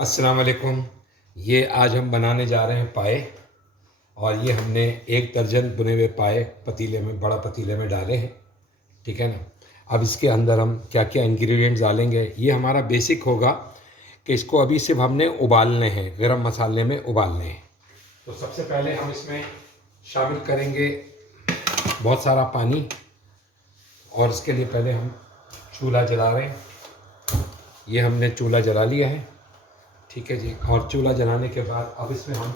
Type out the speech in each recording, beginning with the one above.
अस्सलाम वालेकुम। ये आज हम बनाने जा रहे हैं पाए। और ये हमने 1 दर्जन बुने हुए पाए पतीले में, बड़ा पतीले में डाले हैं। ठीक है ना। अब इसके अंदर हम क्या क्या इंग्रेडिएंट्स डालेंगे, ये हमारा बेसिक होगा कि इसको अभी सिर्फ हमने उबालने हैं, गरम मसाले में उबालने हैं। तो सबसे पहले हम इसमें शामिल करेंगे बहुत सारा पानी। और इसके लिए पहले हम चूल्हा जला रहे हैं। ये हमने चूल्हा जला लिया है। ठीक है जी। और चूल्हा जलाने के बाद अब इसमें हम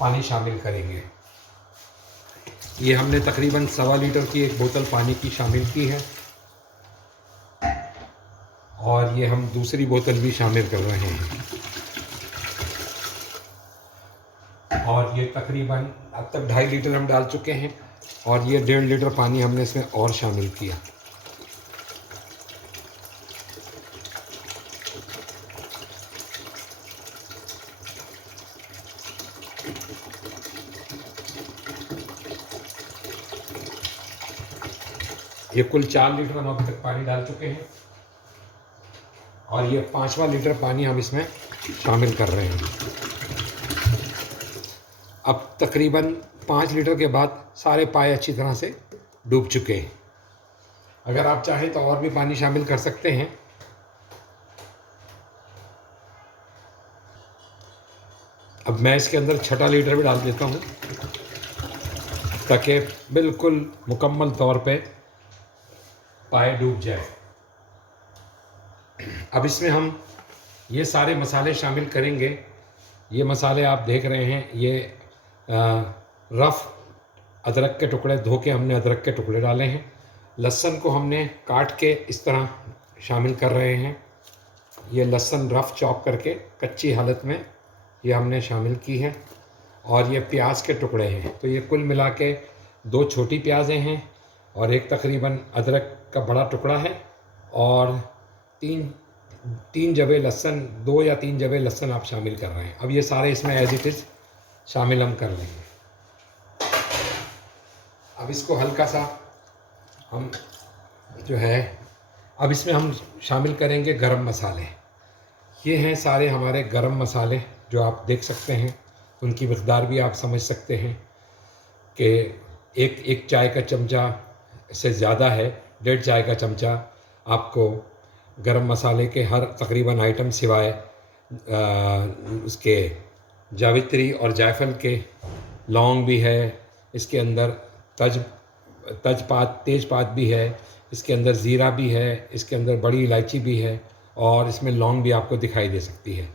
पानी शामिल करेंगे। ये हमने तकरीबन 1.25 लीटर की एक बोतल पानी की शामिल की है। और ये हम दूसरी बोतल भी शामिल कर रहे हैं। और ये तकरीबन अब तक 2.5 लीटर हम डाल चुके हैं। और ये 1.5 लीटर पानी हमने इसमें और शामिल किया। ये कुल 4 लीटर हम अब तक पानी डाल चुके हैं। और ये 5वां लीटर पानी हम इसमें शामिल कर रहे हैं। अब तकरीबन 5 लीटर के बाद सारे पाए अच्छी तरह से डूब चुके हैं। अगर आप चाहें तो और भी पानी शामिल कर सकते हैं। अब मैं इसके अंदर 6वां लीटर भी डाल देता हूँ ताकि बिल्कुल मुकम्मल तौर पे पाए डूब जाए। अब इसमें हम ये सारे मसाले शामिल करेंगे। ये मसाले आप देख रहे हैं, ये रफ़ अदरक के टुकड़े, धो के हमने अदरक के टुकड़े डाले हैं। लहसुन को हमने काट के इस तरह शामिल कर रहे हैं। ये लहसुन रफ़ चॉप करके कच्ची हालत में ये हमने शामिल की है। और ये प्याज के टुकड़े हैं। तो ये कुल मिला के 2 छोटी प्याज़ें हैं और एक तकरीबन अदरक का बड़ा टुकड़ा है। और तीन जबे लहसुन, 2 या 3 जबे लहसुन आप शामिल कर रहे हैं। अब ये सारे इसमें एज इट इज़ शामिल हम कर लेंगे। अब इसको हल्का सा हम जो है, अब इसमें हम शामिल करेंगे गरम मसाले। ये हैं सारे हमारे गरम मसाले जो आप देख सकते हैं। उनकी मकदार भी आप समझ सकते हैं कि एक चाय का चमचा से ज़्यादा है, 1.5 चाय का चमचा आपको गरम मसाले के हर तकरीबन आइटम सिवाय उसके जावित्री और जायफल के, लौंग भी है इसके अंदर, तेज़पात भी है इसके अंदर, ज़ीरा भी है इसके अंदर, बड़ी इलायची भी है और इसमें लौंग भी आपको दिखाई दे सकती है।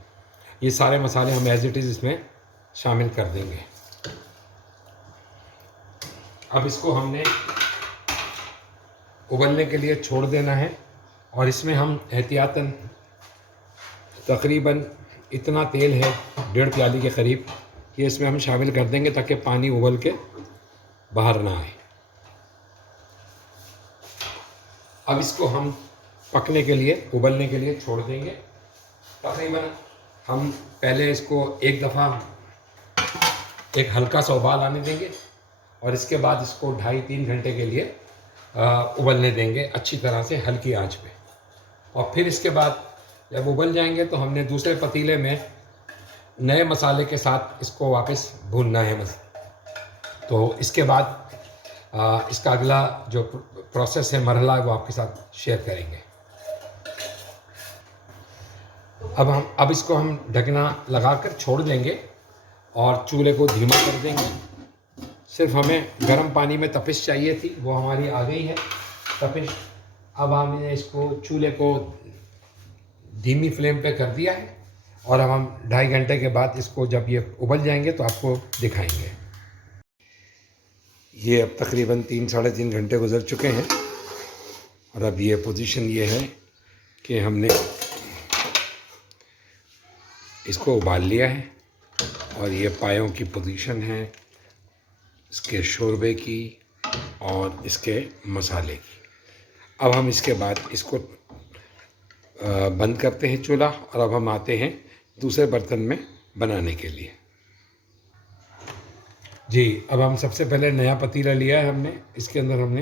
ये सारे मसाले हम एज इट इज़ इसमें शामिल कर देंगे। अब इसको हमने उबलने के लिए छोड़ देना है। और इसमें हम एहतियातन तकरीबन इतना तेल है, 1.5 प्याली के करीब, ये इसमें हम शामिल कर देंगे ताकि पानी उबल के बाहर ना आए। अब इसको हम पकने के लिए, उबलने के लिए छोड़ देंगे। तकरीबन हम पहले इसको एक दफ़ा एक हल्का सा उबाल आने देंगे और इसके बाद इसको 2.5-3 घंटे के लिए उबलने देंगे अच्छी तरह से हल्की आंच पे। और फिर इसके बाद जब उबल जाएंगे तो हमने दूसरे पतीले में नए मसाले के साथ इसको वापस भूनना है। तो इसके बाद इसका अगला जो प्रोसेस है, मरहला है, वो आपके साथ शेयर करेंगे। अब इसको हम ढकना लगाकर छोड़ देंगे और चूल्हे को धीमा कर देंगे। सिर्फ हमें गर्म पानी में तपिश चाहिए थी, वो हमारी आ गई है तपिश। अब हमने इसको चूल्हे को धीमी फ्लेम पे कर दिया है और अब हम 2.5 घंटे के बाद इसको जब ये उबल जाएंगे तो आपको दिखाएंगे। ये अब तकरीबन 3-3.5 घंटे गुजर चुके हैं और अब ये पोजीशन ये है कि हमने इसको उबाल लिया है। और ये पायों की पोजीशन है, इसके शोरबे की और इसके मसाले की। अब हम इसके बाद इसको बंद करते हैं चूल्हा और अब हम आते हैं दूसरे बर्तन में बनाने के लिए। जी, अब हम सबसे पहले नया पतीला लिया है हमने, इसके अंदर हमने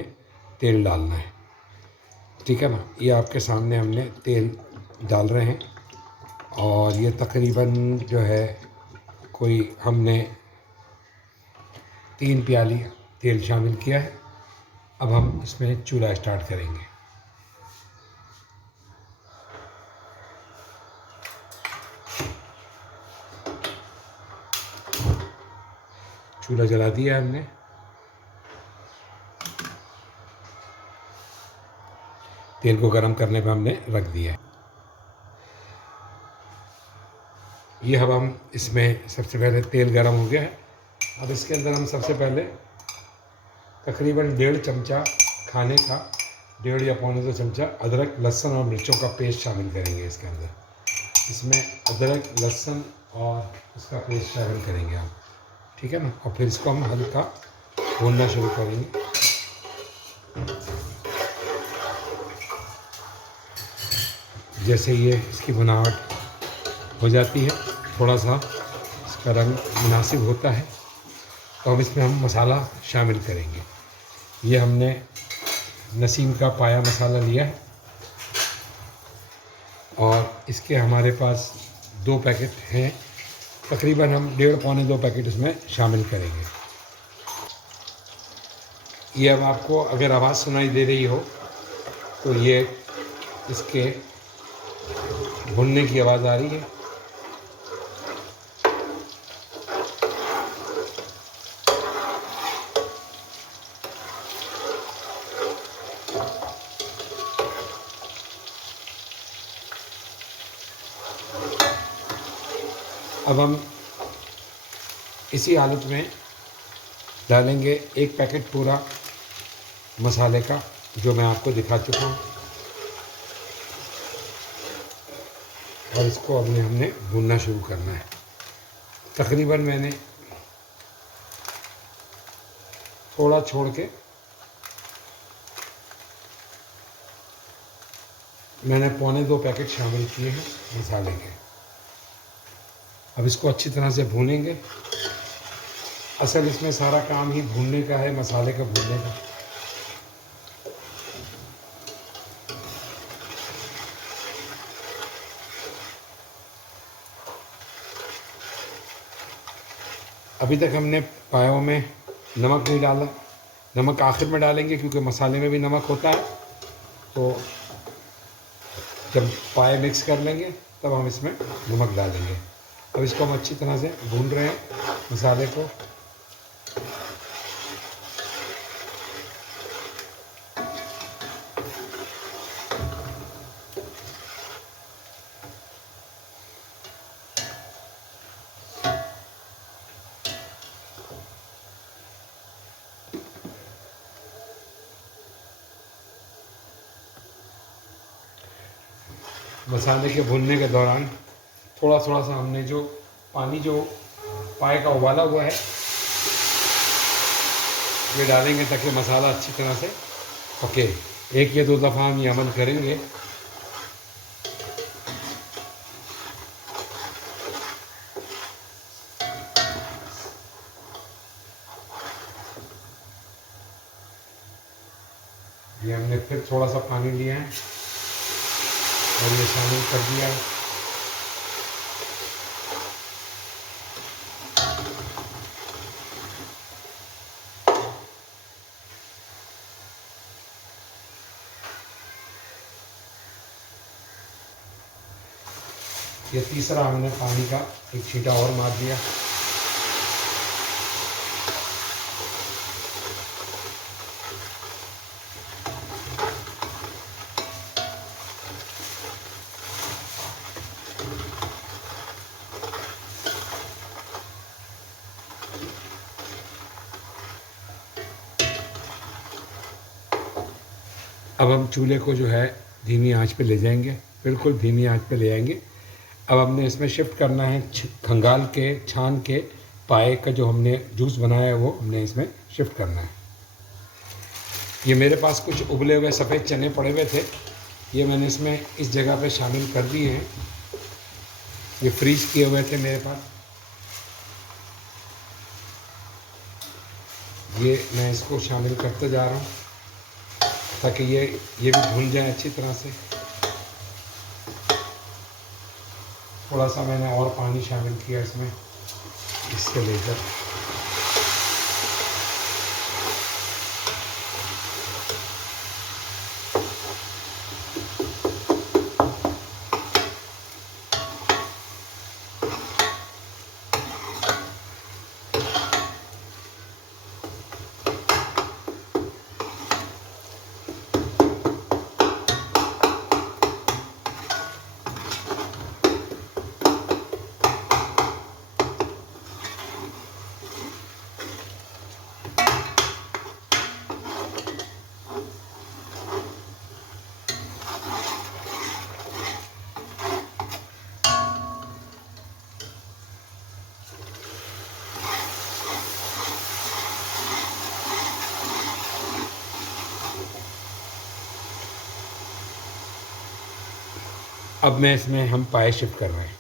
तेल डालना है। ठीक है ना। ये आपके सामने हमने तेल डाल रहे हैं और ये तकरीबन जो है कोई हमने 3 प्याली तेल शामिल किया है। अब हम इसमें चूल्हा स्टार्ट करेंगे। चूल्हा जला दिया हमने। तेल को गर्म करने पे हमने रख दिया है। ये अब हम इसमें सबसे पहले तेल गर्म हो गया है। अब इसके अंदर हम सबसे पहले तकरीबन 1.5 चमचा खाने का 1.5 या 1.25 चमचा अदरक लहसुन और मिर्चों का पेस्ट शामिल करेंगे इसके अंदर। इसमें अदरक लहसुन और उसका पेस्ट शामिल करेंगे हम, ठीक है ना। और फिर इसको हम हल्का भूनना शुरू करेंगे। जैसे ये इसकी बनावट हो जाती है, थोड़ा सा इसका रंग मुनासिब होता है, तो हम इसमें मसाला शामिल करेंगे। ये हमने नसीम का पाया मसाला लिया है और इसके हमारे पास 2 पैकेट हैं। तकरीबन हम 1.5 पौने 2 पैकेट इसमें शामिल करेंगे। ये अब आपको अगर आवाज़ सुनाई दे रही हो तो ये इसके भुनने की आवाज़ आ रही है। अब हम इसी हालत में डालेंगे 1 पैकेट पूरा मसाले का, जो मैं आपको दिखा चुका हूँ, और इसको अब हमने भूनना शुरू करना है। तकरीबन मैंने थोड़ा छोड़ के मैंने 1.25 पैकेट शामिल किए हैं मसाले के। अब इसको अच्छी तरह से भूनेंगे। असल इसमें सारा काम ही भूनने का है, मसाले का भूनने का। अभी तक हमने पायों में नमक नहीं डाला। नमक आखिर में डालेंगे क्योंकि मसाले में भी नमक होता है। तो जब पाए मिक्स कर लेंगे तब हम इसमें नमक डालेंगे। अब इसको हम अच्छी तरह से भून रहे हैं मसाले को। मसाले के भूनने के दौरान थोड़ा थोड़ा सा हमने जो पानी जो पाए का उबाला हुआ है ये डालेंगे ताकि मसाला अच्छी तरह से पके। 1 या 2 दफ़ा हम ये अमल करेंगे। ये हमने फिर थोड़ा सा पानी लिया है और ये शामिल कर दिया है। ये तीसरा हमने पानी का एक छींटा और मार दिया। अब हम चूल्हे को जो है धीमी आंच पे ले जाएंगे, बिल्कुल धीमी आंच पे ले आएंगे। अब हमने इसमें शिफ्ट करना है खंगाल के छान के पाए का जो हमने जूस बनाया है वो हमने इसमें शिफ्ट करना है। ये मेरे पास कुछ उबले हुए सफ़ेद चने पड़े हुए थे, ये मैंने इसमें इस जगह पे शामिल कर दिए हैं। ये फ्रीज़ किए हुए थे मेरे पास। ये मैं इसको शामिल करते जा रहा हूँ ताकि ये भी भून जाए अच्छी तरह से। थोड़ा सा मैंने और पानी शामिल किया इसमें, इससे लेकर अब मैं इसमें हम पाए शिफ्ट कर रहे हैं।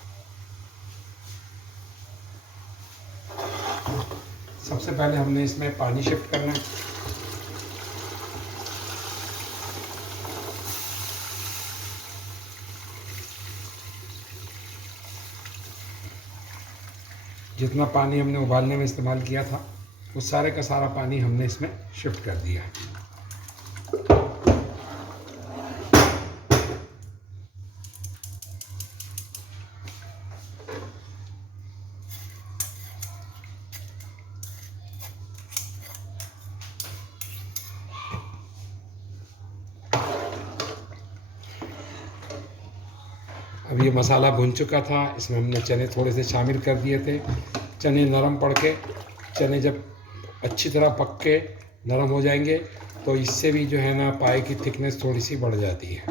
सबसे पहले हमने इसमें पानी शिफ्ट करना है। जितना पानी हमने उबालने में इस्तेमाल किया था उस सारे का सारा पानी हमने इसमें शिफ्ट कर दिया है। अब ये मसाला भुन चुका था, इसमें हमने चने थोड़े से शामिल कर दिए थे। चने नरम पड़ के, चने जब अच्छी तरह पक के नरम हो जाएंगे तो इससे भी जो है ना पाए की थिकनेस थोड़ी सी बढ़ जाती है।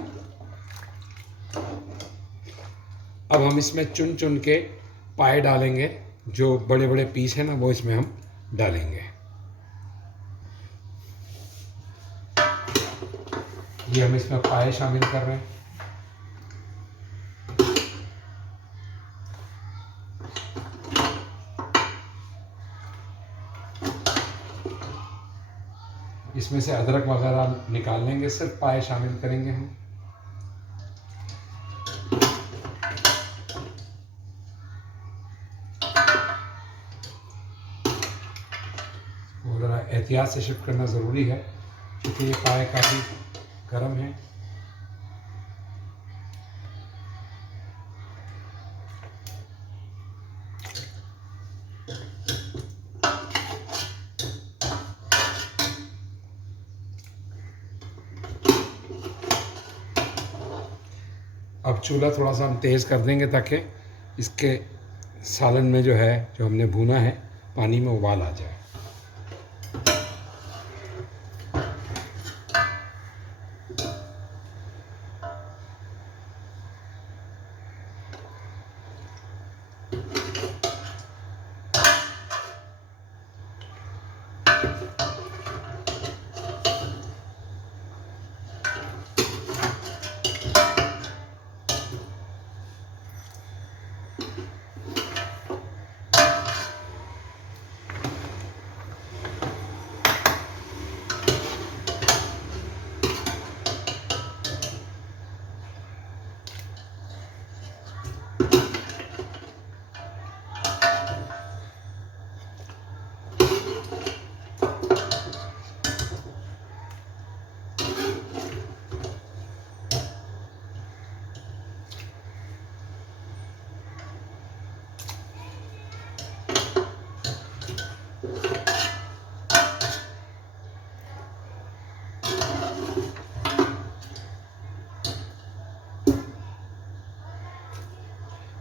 अब हम इसमें चुन चुन के पाए डालेंगे, जो बड़े बड़े पीस हैं ना वो इसमें हम डालेंगे। ये हम इसमें पाए शामिल कर रहे हैं। इसमें से अदरक वगैरह निकाल लेंगे, सिर्फ पाए शामिल करेंगे हम। ज़रा एहतियात से शिफ्ट करना ज़रूरी है क्योंकि ये पाए काफ़ी गर्म है। अब चूल्हा थोड़ा सा हम तेज़ कर देंगे ताकि इसके सालन में जो है, जो हमने भुना है, पानी में उबाल आ जाए।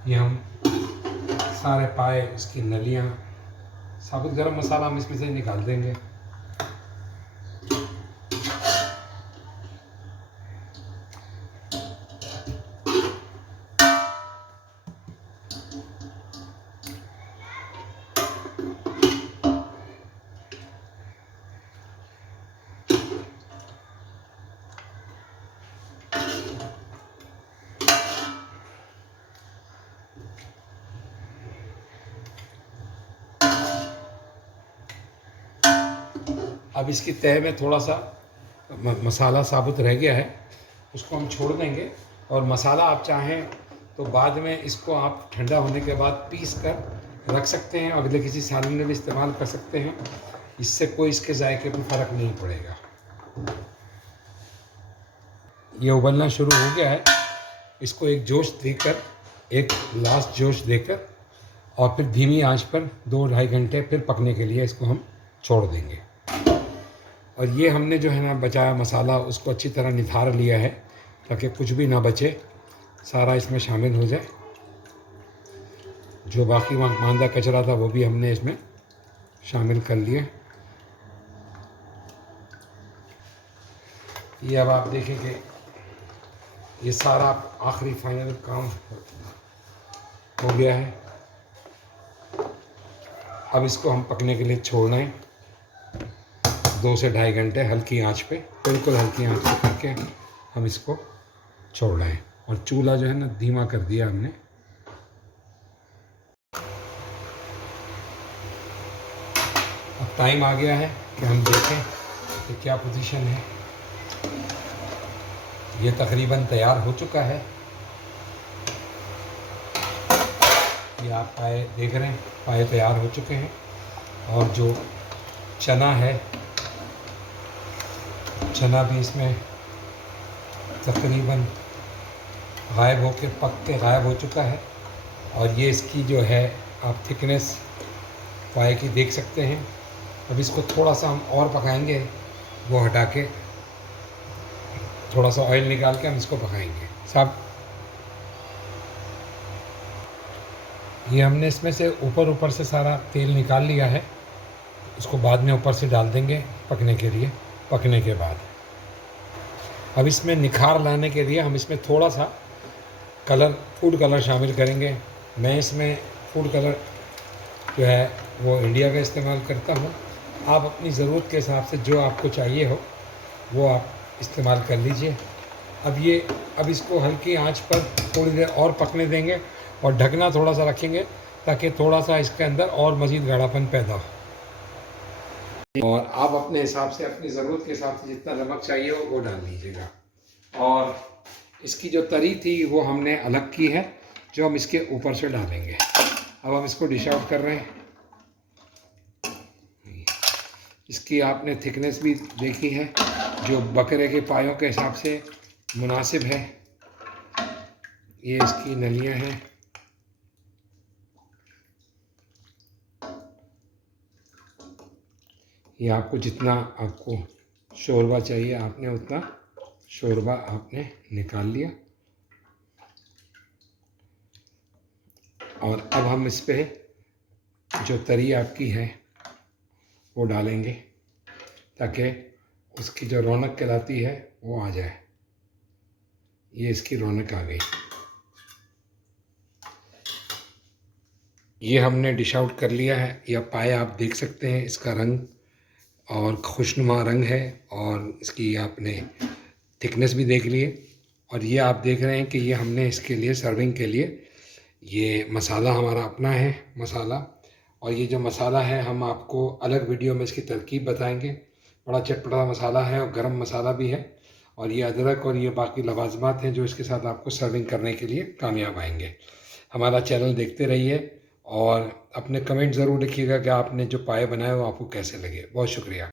ये हम सारे पाए, इसकी नलियाँ, साबुत गरम मसाला हम इसमें से निकाल देंगे। अब इसकी तह में थोड़ा सा मसाला साबुत रह गया है, उसको हम छोड़ देंगे। और मसाला आप चाहें तो बाद में इसको आप ठंडा होने के बाद पीस कर रख सकते हैं, अगले किसी सालन में भी इस्तेमाल कर सकते हैं। इससे कोई इसके जायके पर फ़र्क नहीं पड़ेगा। ये उबलना शुरू हो गया है। इसको एक जोश देकर, एक लास्ट जोश देकर और फिर धीमी आंच पर 2-2.5 घंटे फिर पकने के लिए इसको हम छोड़ देंगे। और ये हमने जो है ना बचाया मसाला, उसको अच्छी तरह निथार लिया है ताकि कुछ भी ना बचे, सारा इसमें शामिल हो जाए। जो बाकी मांदा कचरा था वो भी हमने इसमें शामिल कर लिए। ये अब आप देखेंगे ये सारा आखिरी फाइनल काम हो गया है। अब इसको हम पकने के लिए छोड़ना है 2 से 2.5 घंटे हल्की आंच पे, बिल्कुल हल्की आंच पे करके हम इसको छोड़ रहे हैं। और चूल्हा जो है ना धीमा कर दिया हमने। अब टाइम आ गया है कि हम देखें कि क्या पोजीशन है। ये तकरीबन तैयार हो चुका है। ये आप पाए देख रहे हैं, पाए तैयार हो चुके हैं। और जो चना है, चना भी इसमें तकरीबन गायब होकर पक के गायब हो चुका है। और ये इसकी जो है आप थिकनेस पाए की देख सकते हैं। अब इसको थोड़ा सा हम और पकाएंगे, वो हटा के थोड़ा सा ऑयल निकाल के हम इसको पकाएंगे साहब। ये हमने इसमें से ऊपर से सारा तेल निकाल लिया है। इसको बाद में ऊपर से डाल देंगे पकने के लिए। पकने के बाद अब इसमें निखार लाने के लिए हम इसमें थोड़ा सा फूड कलर शामिल करेंगे। मैं इसमें फूड कलर जो है वो इंडिया का इस्तेमाल करता हूँ। आप अपनी ज़रूरत के हिसाब से जो आपको चाहिए हो वो आप इस्तेमाल कर लीजिए। अब इसको हल्की आंच पर थोड़ी देर और पकने देंगे और ढकना थोड़ा सा रखेंगे ताकि थोड़ा सा इसके अंदर और मज़ीद गाढ़ापन पैदा हो। और आप अपने हिसाब से, अपनी ज़रूरत के हिसाब से जितना नमक चाहिए हो वो डाल लीजिएगा। और इसकी जो तरी थी वो हमने अलग की है, जो हम इसके ऊपर से डालेंगे। अब हम इसको डिश आउट कर रहे हैं। इसकी आपने थिकनेस भी देखी है, जो बकरे के पायों के हिसाब से मुनासिब है। ये इसकी नलियां हैं। ये आपको जितना आपको शोरबा चाहिए आपने उतना शोरबा आपने निकाल लिया। और अब हम इस पे जो तरी आपकी है वो डालेंगे ताकि उसकी जो रौनक कहलाती है वो आ जाए। ये इसकी रौनक आ गई। ये हमने डिश आउट कर लिया है। यह पाए आप देख सकते हैं, इसका रंग और खुशनुमा रंग है और इसकी आपने थिकनेस भी देख ली है। और ये आप देख रहे हैं कि ये हमने इसके लिए सर्विंग के लिए ये मसाला हमारा अपना है मसाला। और ये जो मसाला है हम आपको अलग वीडियो में इसकी तरकीब बताएंगे। बड़ा चटपटा मसाला है और गरम मसाला भी है। और ये अदरक और ये बाकी लवाजमात हैं जो इसके साथ आपको सर्विंग करने के लिए कामयाब आएंगे। हमारा चैनल देखते रहिए और अपने कमेंट ज़रूर लिखिएगा कि आपने जो पाए बनाए वो आपको कैसे लगे। बहुत शुक्रिया।